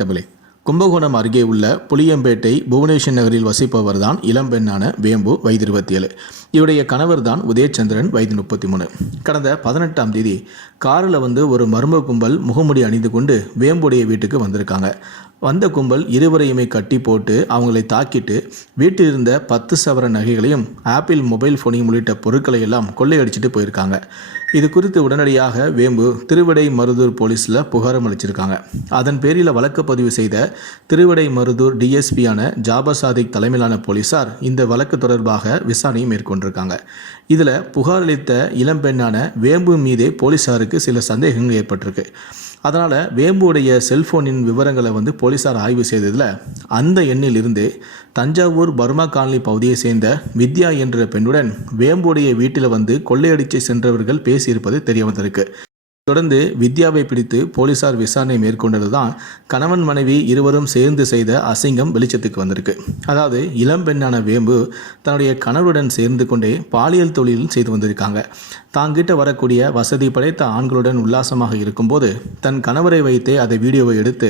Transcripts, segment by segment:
வணக்கமில்லை கும்பகோணம் அருகே உள்ள புளியம்பேட்டை புவனேஸ்வர் நகரில் வசிப்பவர் தான் இளம்பெண்ணான வேம்பு வயது இருபத்தி ஏழு இவருடைய கணவர் தான் உதயச்சந்திரன் வயது முப்பத்தி மூணு கடந்த பதினெட்டாம் தேதி காரில் வந்து ஒரு மர்ம கும்பல் முகமுடி அணிந்து கொண்டு வேம்புடைய வீட்டுக்கு வந்திருக்காங்க. வந்த கும்பல் இருவரையுமே கட்டி போட்டு அவங்களை தாக்கிட்டு வீட்டில் இருந்த பத்து சவர நகைகளையும் ஆப்பிள் மொபைல் ஃபோனையும் உள்ளிட்ட பொருட்களை எல்லாம் கொள்ளையடிச்சிட்டு போயிருக்காங்க. இது குறித்து உடனடியாக வேம்பு திருவிடை மருதூர் போலீஸில் புகாரம் அளிச்சிருக்காங்க. அதன் பேரில் வழக்கு பதிவு செய்த திருவிடை மருதூர் டிஎஸ்பியான ஜாபர் சாதிக் தலைமையிலான போலீசார் இந்த வழக்கு தொடர்பாக விசாரணையை மேற்கொண்டிருக்காங்க. இதில் புகார் அளித்த இளம்பெண்ணான வேம்பு மீதே போலீசாருக்கு சில சந்தேகங்கள் ஏற்பட்டிருக்கு. அதனால் வேம்புடைய செல்ஃபோனின் விவரங்களை வந்து போலீஸார் ஆய்வு செய்ததில் அந்த எண்ணில் இருந்து தஞ்சாவூர் பர்மா காலனி பகுதியை சேர்ந்த வித்யா என்ற பெண்ணுடன் வேம்புடைய வீட்டில் வந்து கொள்ளையடித்து சென்றவர்கள் பேசியிருப்பது தெரிய வந்திருக்கு. தொடர்ந்து வித்யாவை பிடித்து போலீசார் விசாரணை மேற்கொண்டதுதான் கணவன் மனைவி இருவரும் சேர்ந்து செய்த அசிங்கம் வெளிச்சத்துக்கு வந்திருக்கு. அதாவது இளம் பெண்ணான வேம்பு தன்னுடைய கணவருடன் சேர்ந்து கொண்டே பாலியல் தொழில் செய்து வந்திருக்காங்க. தாங்கிட்ட வரக்கூடிய வசதி படைத்த ஆண்களுடன் உல்லாசமாக இருக்கும்போது தன் கணவரை வைத்தே அதை வீடியோவை எடுத்து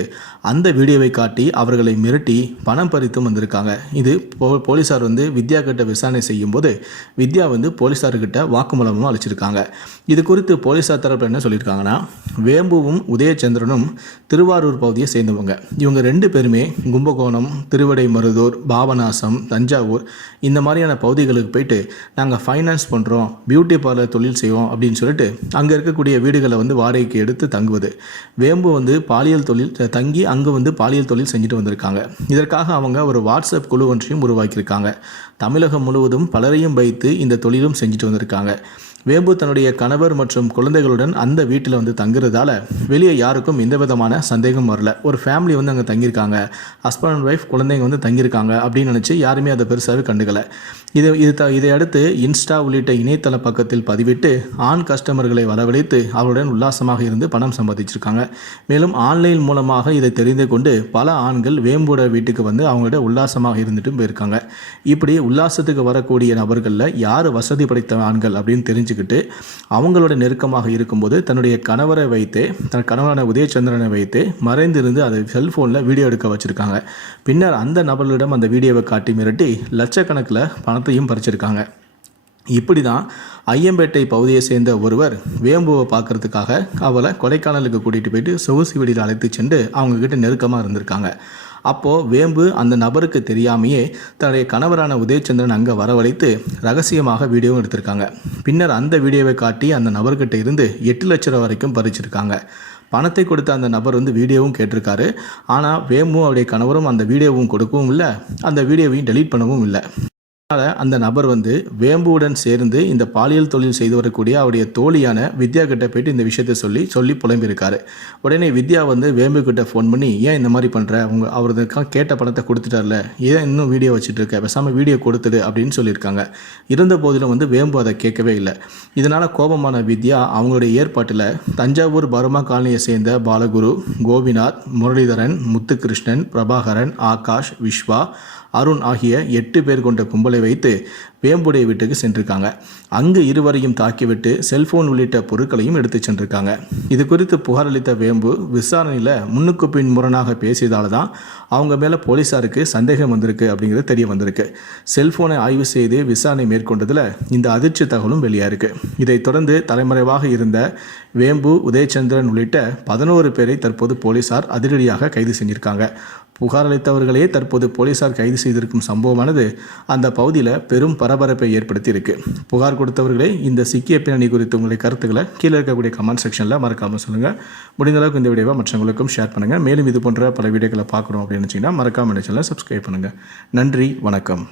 அந்த வீடியோவை காட்டி அவர்களை மிரட்டி பணம் பறித்தும் வந்திருக்காங்க. இது போ போலீசார் வந்து வித்யா கிட்ட விசாரணை செய்யும்போது வித்யா வந்து போலீசார்கிட்ட வாக்குமூலமும் அளிச்சிருக்காங்க. இது குறித்து போலீசார் தரப்பு என்ன சொல்லியிருக்காங்க? இருக்காங்கன்னா வேம்புவும் உதயச்சந்திரனும் திருவாரூர் பகுதியை சேர்ந்தவங்க. இவங்க ரெண்டு பேருமே கும்பகோணம் திருவடை மருதூர் பாபநாசம் தஞ்சாவூர் இந்த மாதிரியான பகுதிகளுக்கு போயிட்டு நாங்கள் ஃபைனான்ஸ் பண்ணுறோம் பியூட்டி பார்லர் தொழில் செய்வோம் அப்படின்னு சொல்லிட்டு அங்கே இருக்கக்கூடிய வீடுகளை வந்து வாடகைக்கு எடுத்து தங்குவது. வேம்பு வந்து பாலியல் தொழில் தங்கி அங்கே வந்து பாலியல் தொழில் செஞ்சுட்டு வந்திருக்காங்க. இதற்காக அவங்க ஒரு வாட்ஸ்அப் குழு ஒன்றையும் உருவாக்கியிருக்காங்க. தமிழகம் முழுவதும் பலரையும் வைத்து இந்த தொழிலும் செஞ்சுட்டு வந்திருக்காங்க. வேம்பு தன்னுடைய கணவர் மற்றும் குழந்தைகளுடன் அந்த வீட்டில் வந்து தங்குறதால வெளியே யாருக்கும் எந்த விதமான சந்தேகம் வரல. ஒரு ஃபேமிலி வந்து அங்கே தங்கியிருக்காங்க. ஹஸ்பண்ட் அண்ட் ஒய்ஃப் குழந்தைங்க வந்து தங்கியிருக்காங்க அப்படின்னு நினச்சி யாருமே அதை பெருசாகவே கண்டுக்கலை. இது இது த இதையடுத்து இன்ஸ்டா உள்ளிட்ட இணையதள பக்கத்தில் பதிவிட்டு ஆண் கஸ்டமர்களை வரவழைத்து அவருடன் உல்லாசமாக இருந்து பணம் சம்பாதிச்சிருக்காங்க. மேலும் ஆன்லைன் மூலமாக இதை தெரிந்து கொண்டு பல ஆண்கள் வேம்போட வீட்டுக்கு வந்து அவங்களோட உல்லாசமாக இருந்துட்டும் போயிருக்காங்க. இப்படி உல்லாசத்துக்கு வரக்கூடிய நபர்களில் யார் வசதி படைத்த ஆண்கள் அப்படின்னு தெரிஞ்சு தெரிஞ்சுக்கிட்டு அவங்களோட நெருக்கமாக இருக்கும்போது தன்னுடைய கணவரை வைத்து தன் கணவரான உதயச்சந்திரனை வைத்து மறைந்திருந்து அதை செல்ஃபோனில் வீடியோ எடுக்க வச்சுருக்காங்க. பின்னர் அந்த நபர்களிடம் அந்த வீடியோவை காட்டி மிரட்டி லட்சக்கணக்கில் பணத்தையும் பறிச்சிருக்காங்க. இப்படி தான் ஐயம்பேட்டை பகுதியை சேர்ந்த ஒருவர் வேம்புவை பார்க்கறதுக்காக அவளை கொடைக்கானலுக்கு கூட்டிகிட்டு போயிட்டு சொகுசு வீடியில் அழைத்து சென்று அவங்கக்கிட்ட நெருக்கமாக இருந்திருக்காங்க. அப்போது வேம்பு அந்த நபருக்கு தெரியாமையே தன்னுடைய கணவரான உதயச்சந்திரன் அங்கே வரவழைத்து ரகசியமாக வீடியோவும் எடுத்திருக்காங்க. பின்னர் அந்த வீடியோவை காட்டி அந்த நபர்கிட்ட இருந்து எட்டு லட்ச ரூபா வரைக்கும் பறிச்சிருக்காங்க. பணத்தை கொடுத்த அந்த நபர் வந்து வீடியோவும் கேட்டிருக்காரு. ஆனால் வேம்பும் அவருடைய கணவரும் அந்த வீடியோவும் கொடுக்கவும் இல்லை. அந்த வீடியோவையும் டெலீட் பண்ணவும் இல்லை. அதனால் அந்த நபர் வந்து வேம்புவுடன் சேர்ந்து இந்த பாலியல் தொழில் செய்து வரக்கூடிய அவருடைய தோழியான வித்யா கிட்ட போயிட்டு இந்த விஷயத்தை சொல்லி சொல்லி புலம்பியிருக்காரு. உடனே வித்யா வந்து வேம்பு கிட்ட ஃபோன் பண்ணி ஏன் இந்த மாதிரி பண்ணுற அவங்க அவருக்காக கேட்ட பணத்தை கொடுத்துட்டார்ல. ஏன் இன்னும் வீடியோ வச்சுட்டு இருக்க பேசாமல் வீடியோ கொடுத்துடு அப்படின்னு சொல்லியிருக்காங்க. இருந்த போதிலும் வந்து வேம்பு அதை கேட்கவே இல்லை. இதனால் கோபமான வித்யா அவங்களுடைய ஏற்பாட்டில் தஞ்சாவூர் பர்மா காலனியை சேர்ந்த பாலகுரு கோபிநாத் முரளிதரன் முத்துகிருஷ்ணன் பிரபாகரன் ஆகாஷ் விஸ்வா அருண் ஆகிய எட்டு பேர் கொண்ட கும்பலை வைத்து வேம்புடைய வீட்டுக்கு சென்றிருக்காங்க. அங்கு இருவரையும் தாக்கிவிட்டு செல்போன் உள்ளிட்ட பொருட்களையும் எடுத்து சென்றிருக்காங்க. இது குறித்து புகார் அளித்த வேம்பு விசாரணையில் முன்னுக்கு பின் முரணாக பேசியதால தான் அவங்க மேலே போலீஸாருக்கு சந்தேகம் வந்திருக்கு அப்படிங்கிறது தெரிய வந்திருக்கு. செல்போனை ஆய்வு செய்து விசாரணை மேற்கொண்டதில் இந்த அதிர்ச்சி தகவலும் வெளியாயிருக்கு. இதைத் தொடர்ந்து தலைமறைவாக இருந்த வேம்பு உதயச்சந்திரன் உள்ளிட்ட பதினோரு பேரை தற்போது போலீசார் அதிரடியாக கைது செஞ்சிருக்காங்க. புகார் அளித்தவர்களே தற்போது போலீசார் கைது செய்திருக்கும் சம்பவமானது அந்த பகுதியில் பெரும் பரபரப்பை ஏற்படுத்தி இருக்கு புகார் கொடுத்தவர்களே இந்த சிக்கிய பின்னணி குறித்து உங்களுடைய கருத்துக்களை கீழே இருக்கக்கூடிய கமெண்ட் செக்ஷனில் மறக்காமல் சொல்லுங்கள் முடிந்த அளவுக்கு இந்த வீடியோவை மற்றவங்களுக்கும் ஷேர் பண்ணுங்கள் மேலும் இது போன்ற பல வீடியோக்களை பார்க்கணும் அப்படின்னு நினச்சிங்கன்னா மறக்காமல் சேனலை சப்ஸ்கிரைப் பண்ணுங்கள் நன்றி வணக்கம்.